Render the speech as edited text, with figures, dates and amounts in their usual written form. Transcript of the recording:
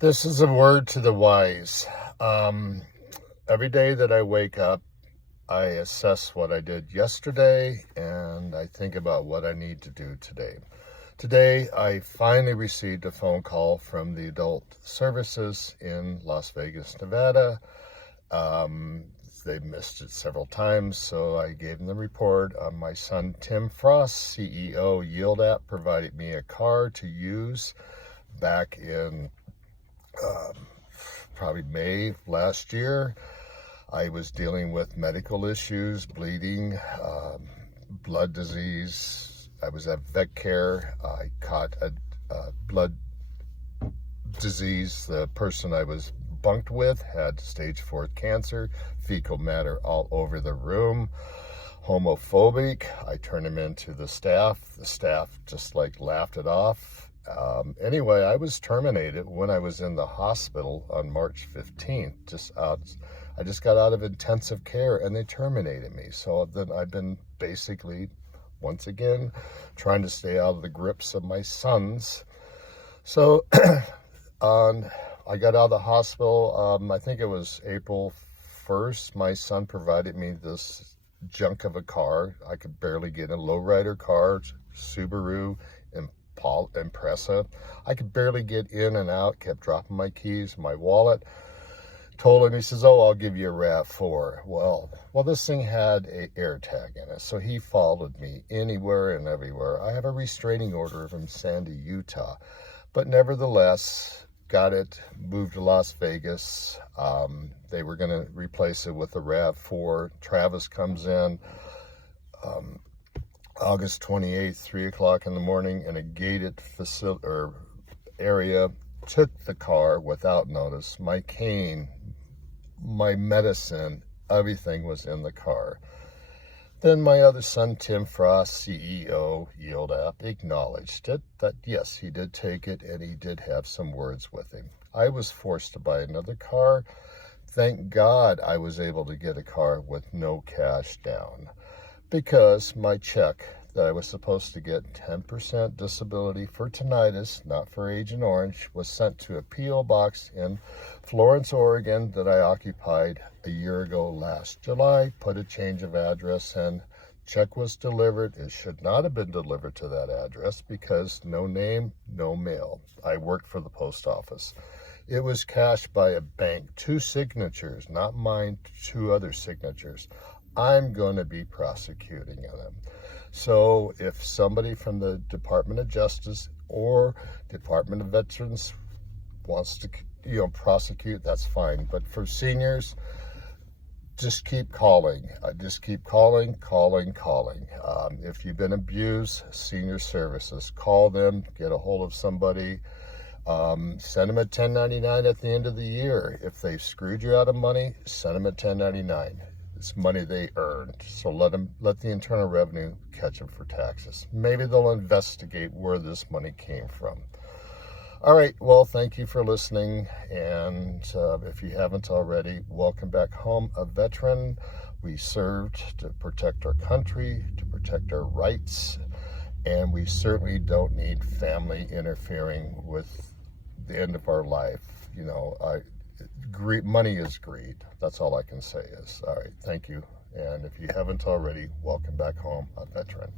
This is a word to the wise. Um, every day that I wake up, I assess what I did yesterday and I think about what I need to do today. Today, I finally received a phone call from the adult services in Las Vegas, Nevada. Um, they missed it several times, so I gave them the report. My son, Tim Frost, CEO, Yield App, provided me a car to use back in um, probably May last year. I was dealing with medical issues, bleeding, blood disease. I was at vet care. I caught a blood disease. The person I was bunked with had stage 4 cancer, fecal matter all over the room, homophobic. I turned him into the staff. The staff just laughed it off. Anyway, I was terminated when I was in the hospital on March 15th. I just got out of intensive care and they terminated me. So then I've been basically, once again, trying to stay out of the grips of my sons. So I got out of the hospital, I think it was April 1st. My son provided me this junk of a car. I could barely get in a lowrider car, Subaru Impreza. I could barely get in and out, kept dropping my keys, my wallet. Told him, he says, "Oh, I'll give you a RAV4. Well, this thing had a AirTag in it, so he followed me anywhere and everywhere. I have a restraining order from Sandy, Utah, but nevertheless, got it, moved to Las Vegas. They were going to replace it with a RAV4. Travis comes in August 28th, 3 o'clock in the morning in a gated facility or area, took the car without notice. My cane, my medicine, everything was in the car. Then my other son, Tim Frost, CEO, Yield App, acknowledged it, that yes, he did take it and he did have some words with him. I was forced to buy another car. Thank God I was able to get a car with no cash down, because my check that I was supposed to get 10% disability for tinnitus, not for Agent Orange, was sent to a P.O. box in Florence, Oregon that I occupied a year ago last July. Put a change of address in. Check was delivered. It should not have been delivered to that address because no name, no mail. I worked for the post office. It was cashed by a bank, 2 signatures, not mine, 2 other signatures. I'm going to be prosecuting them. So if somebody from the Department of Justice or Department of Veterans wants to, prosecute, that's fine. But for seniors, just keep calling. Just keep calling. If you've been abused, senior services, call them, get a hold of somebody. Send them a 1099 at the end of the year. If they've screwed you out of money, send them a 1099. It's money they earned, so let the Internal Revenue catch them for taxes. Maybe they'll investigate where this money came from. All right, well, thank you for listening, and if you haven't already, welcome back home, a veteran. We served to protect our country, to protect our rights, and we certainly don't need family interfering with the end of our life. Money is greed. That's all I can say is, all right, thank you. And if you haven't already, welcome back home, a veteran.